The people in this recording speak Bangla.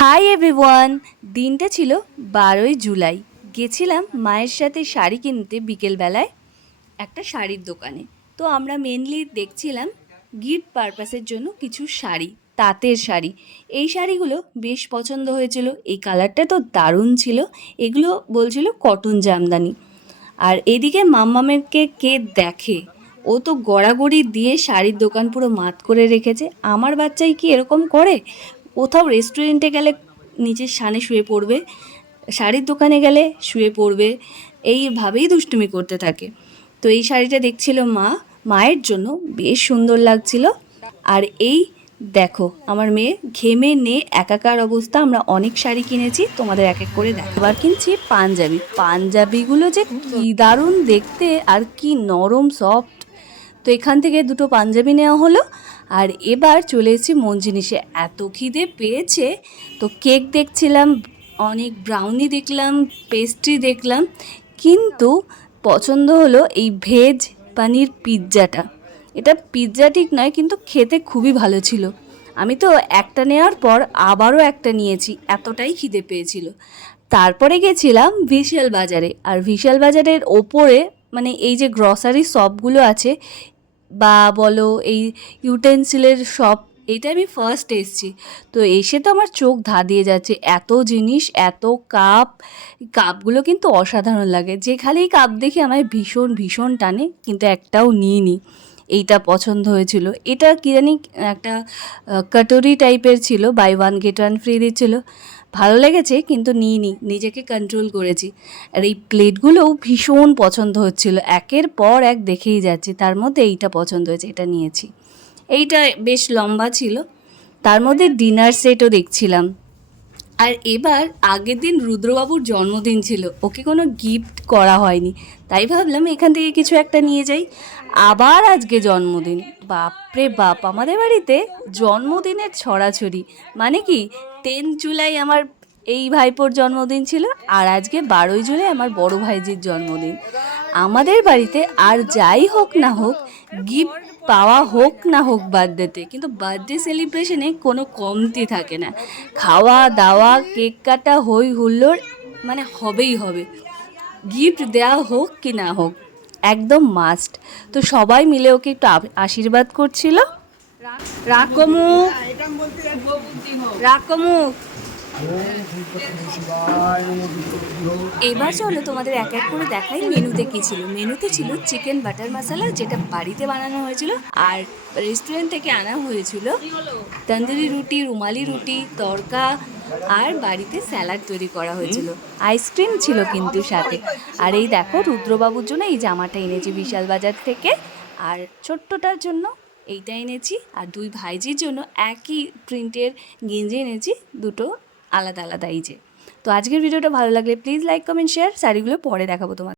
হাই এভরিওয়ান দিনটা ছিল বারোই জুলাই। গেছিলাম মায়ের সাথে শাড়ি কিনতে বিকেলবেলায় একটা শাড়ির দোকানে। তো আমরা মেনলি দেখছিলাম গিফট পারপাসের জন্য কিছু শাড়ি, তাঁতের শাড়ি। এই শাড়িগুলো বেশ পছন্দ হয়েছিল। এই কালারটা তো দারুণ ছিল। এগুলো বলছিল কটন জামদানি। আর এদিকে মাম্মামেরকে কে দেখে? ও তো গড়াগড়ি দিয়ে শাড়ির দোকান পুরো মাত করে রেখেছে। আমার বাচ্চাই কি এরকম করে? কোথাও রেস্টুরেন্টে গেলে নিজের সানে শুয়ে পড়বে, শাড়ির দোকানে গেলে শুয়ে পড়বে, এইভাবেই দুষ্টুমি করতে থাকে। তো এই শাড়িটা দেখছিল মা, মায়ের জন্য বেশ সুন্দর লাগছিল। আর এই দেখো, আমার মেয়ে ঘেমে নে একাকার অবস্থা, আমরা অনেক শাড়ি কিনেছি, তোমাদের এক এক করে দেখো এবার কিনছি পাঞ্জাবি। পাঞ্জাবিগুলো যে কি দারুণ দেখতে আর কি নরম সফট তো এখান থেকে দুটো পাঞ্জাবি নেওয়া হলো। আর এবার চলে এসেছি মন জিনিসে। এত খিদে পেয়েছে, তো কেক দেখছিলাম, অনেক ব্রাউনি দেখলাম পেস্ট্রি দেখলাম, কিন্তু পছন্দ হলো এই ভেজ পানির পিৎজাটা। এটা পিৎজা ঠিক নয়, কিন্তু খেতে খুবই ভালো ছিল। আমি তো একটা নেওয়ার পর আবারও একটা নিয়েছি, এতটাই খিদে পেয়েছিল। তারপরে গেছিলাম ভিশাল বাজারে, আর ভিশাল বাজারের ওপরে মানে এই যে গ্রসারি শপগুলো আছে বা বলো এই ইউটেন্সিলের শপ এইটা আমি ফার্স্ট এসেছি। তো এসে তো আমার চোখ ধা দিয়ে যাচ্ছে। এত জিনিস, এত কাপ কাপগুলো কিন্তু অসাধারণ লাগে। যে খালি কাপ দেখে আমায় ভীষণ ভীষণ টানে, কিন্তু একটাও নিইনি। এইটা পছন্দ হয়েছিল। এটা কি জানি একটা কাটোরি টাইপের ছিল buy one get one free দিচ্ছিল। ভালো লেগেছে, কিন্তু নিইনি, নিজেকে কন্ট্রোল করেছি। আর এই প্লেটগুলোও ভীষণ পছন্দ হচ্ছিল। একের পর এক দেখেই যাচ্ছি, তার মধ্যে এইটা পছন্দ হয়েছে, এটা নিয়েছি। এইটা বেশ লম্বা ছিল, তার মধ্যে ডিনার সেটও দেখছিলাম। আর এবার আগের দিন রুদ্রবাবুর জন্মদিন ছিল, ওকে কোনো গিফট করা হয়নি। তাই ভাবলাম এখান থেকে কিছু একটা নিয়ে যাই। আবার আজকে জন্মদিন। বাপরে বাপ, আমাদের বাড়িতে জন্মদিনের ছড়াছড়ি। মানে কি টেন জুলাই আমার এই ভাইপোর জন্মদিন ছিল আর আজকে বারোই জুলাই আমার বড় ভাইজির জন্মদিন। আমাদের বাড়িতে আর যাই হোক না হোক গিফট পাওয়া হোক না হোক বার্থডেতে, কিন্তু বার্থডে সেলিব্রেশনে কোনো কমতি থাকে না। খাওয়া, দাওয়া, কেক কাটা হই হুল্লোড় মানে হবেই হবে। গিফট দেওয়া হোক কি না হোক, একদম মাস্ট তো সবাই মিলে ওকে একটু আশীর্বাদ করছিল। রাকমু রাকমু এবার চলো তোমাদের এক এক করে দেখাই মেনুতে কি ছিল। মেনুতে ছিল চিকেন বাটার মশলা, যেটা বাড়িতে বানানো হয়েছিল আর রেস্টুরেন্ট থেকে আনা হয়েছিল তন্দুরি রুটি, রুমালি রুটি, তরকা আর বাড়িতে স্যালাড তৈরি করা হয়েছিল। আইসক্রিম ছিল কিন্তু সাথে। আর এই দেখো রুদ্রবাবুর জন্য এই জামাটা এনেছি বিশাল বাজার থেকে। আর ছোট্টটার জন্য এইটা এনেছি। আর দুই ভাইজির জন্য একই প্রিন্টের গেঞ্জি এনেছি, দুটো আলাদা আলাদা, এই যে। তো আজকের ভিডিওটা ভালো লাগলে প্লিজ লাইক কমেন্ট শেয়ার শাড়িগুলো পরে দেখাবো তোমার